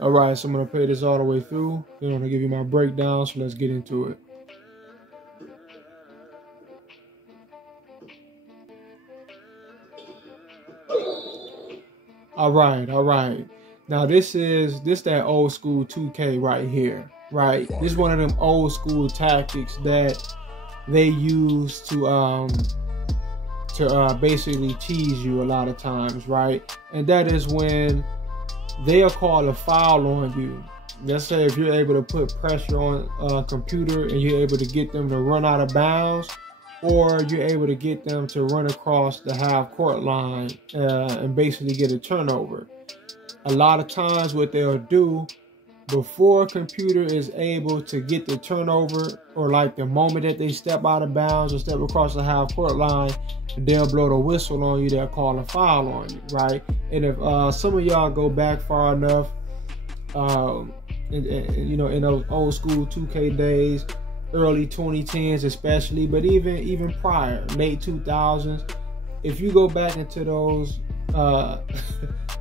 All right, so I'm gonna play this all the way through. Then I'm gonna give you my breakdown. So let's get into it. All right. Now this that old school 2K right here, right? This is one of them old school tactics that they use to basically tease you a lot of times, right? And that is when they'll call a foul on you. Let's say if you're able to put pressure on a computer and you're able to get them to run out of bounds, or you're able to get them to run across the half court line and basically get a turnover. A lot of times what they'll do before a computer is able to get the turnover, or like the moment that they step out of bounds or step across the half court line, they'll blow the whistle on you. They'll call a foul on you, right? And if some of y'all go back far enough, in those old school 2K days, early 2010s especially, but even prior, late 2000s, if you go back into those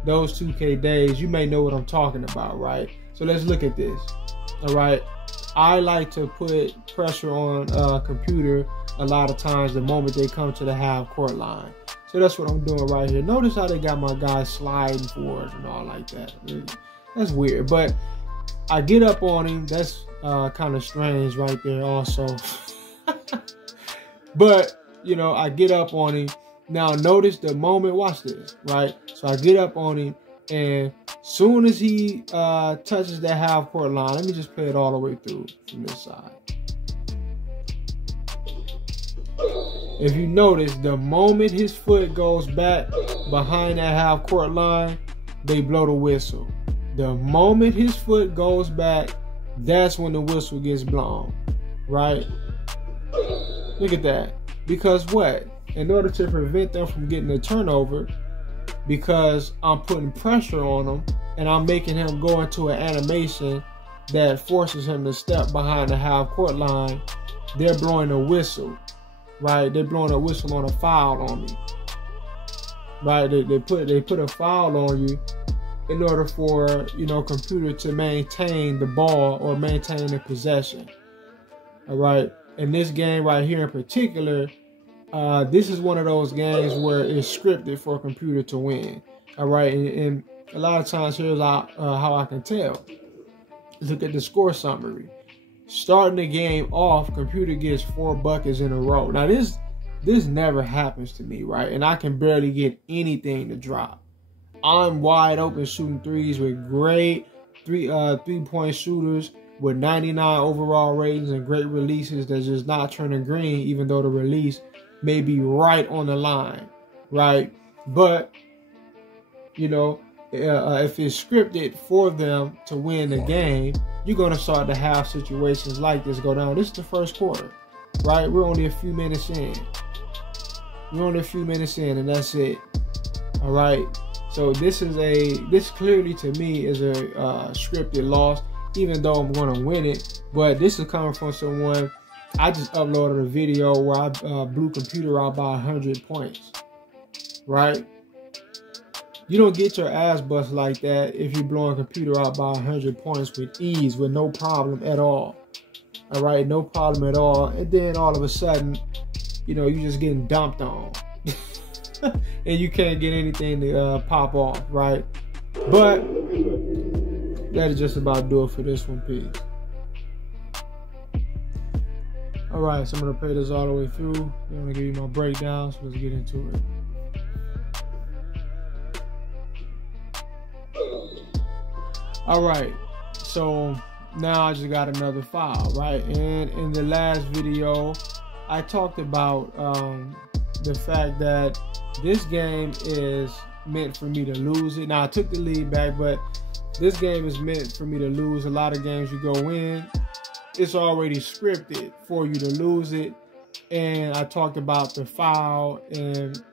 those 2K days, you may know what I'm talking about, right? So let's look at this. All right, I like to put pressure on a computer a lot of times the moment they come to the half court line. So that's what I'm doing right here. Notice how they got my guy sliding forward and all like that. That's weird, but I get up on him. That's kind of strange right there also. But, I get up on him. Now, notice the moment, watch this, right? So I get up on him, and soon as he touches that half court line, let me just play it all the way through from this side. If you notice, the moment his foot goes back behind that half court line, they blow the whistle. The moment his foot goes back, that's when the whistle gets blown, right? Look at that. Because what? In order to prevent them from getting a turnover, because I'm putting pressure on them and I'm making him go into an animation that forces him to step behind the half court line, they're blowing a whistle, right? They're blowing a whistle on a foul on me, right? They put a foul on you in order for, computer to maintain the ball or maintain the possession. All right. In this game right here in particular, this is one of those games where it's scripted for a computer to win. All right. And a lot of times, here's how I can tell. Look at the score summary. Starting the game off, computer gets 4 buckets in a row. Now this never happens to me, right? And I can barely get anything to drop. I'm wide open shooting threes with great three-point shooters with 99 overall ratings and great releases that's just not turning green, even though the release may be right on the line, right? But, if it's scripted for them to win the game, you're going to start to have situations like this go down. This is the first quarter, right? We're only a few minutes in. And that's it. All right. So this clearly to me is a scripted loss, even though I'm going to win it. But this is coming from someone. I just uploaded a video where I blew computer out by 100 points, right? You don't get your ass bust like that if you're blowing a computer out by 100 points with ease, with no problem at all. All right, no problem at all. And then all of a sudden, you're just getting dumped on. And you can't get anything to pop off, right? But that'll just about do it for this one piece. All right, so I'm gonna play this all the way through. I'm gonna give you my breakdown, so let's get into it. All right, so now I just got another foul, right? And in the last video, I talked about the fact that this game is meant for me to lose it. Now, I took the lead back, but this game is meant for me to lose. A lot of games you go in, it's already scripted for you to lose it. And I talked about the foul and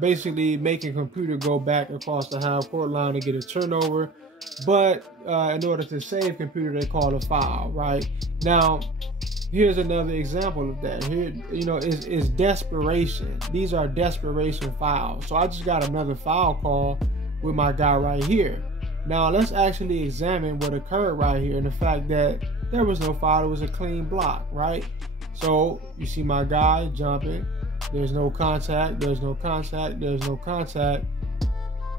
basically making computer go back across the half court line to get a turnover. But in order to save computer, they call a foul, right? Now, here's another example of that. Here, is desperation. These are desperation fouls. So I just got another foul call with my guy right here. Now let's actually examine what occurred right here, and the fact that there was no foul. It was a clean block, right? So you see my guy jumping. There's no contact. There's no contact. There's no contact.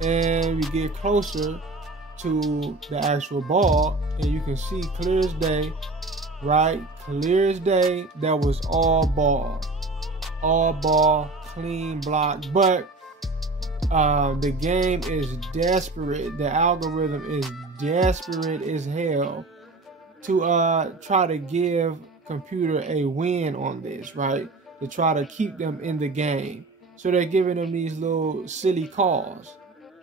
And we get closer to the actual ball, and you can see clear as day, right? Clear as day. That was all ball, clean block. But the game is desperate. The algorithm is desperate as hell to try to give computer a win on this, right? To try to keep them in the game. So they're giving them these little silly calls,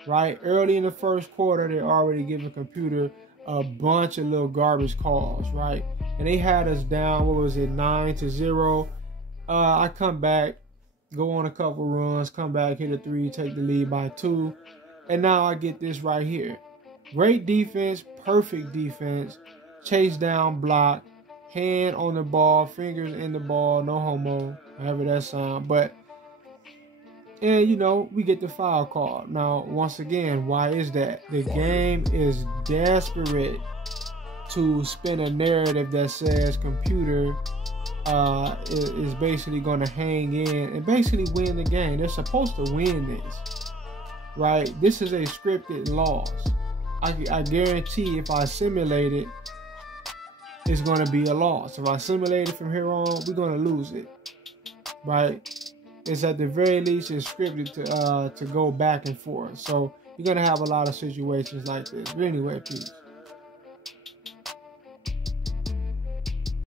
right? Early in the first quarter, they're already giving computer a bunch of little garbage calls, right? And they had us down, what was it, 9-0. I come back, go on a couple runs, come back, hit a 3, take the lead by 2. And now I get this right here. Great defense, perfect defense, chase down, block, hand on the ball, fingers in the ball, no homo, however that sound. But, and you know, we get the foul call. Now, once again, why is that? The game is desperate to spin a narrative that says computer is basically going to hang in and basically win the game. They're supposed to win this, right? This is a scripted loss. I guarantee if I simulate it, it's going to be a loss. If I simulate it from here on, we're going to lose it, right? It's at the very least, it's scripted to go back and forth. So you're going to have a lot of situations like this. But anyway, peace.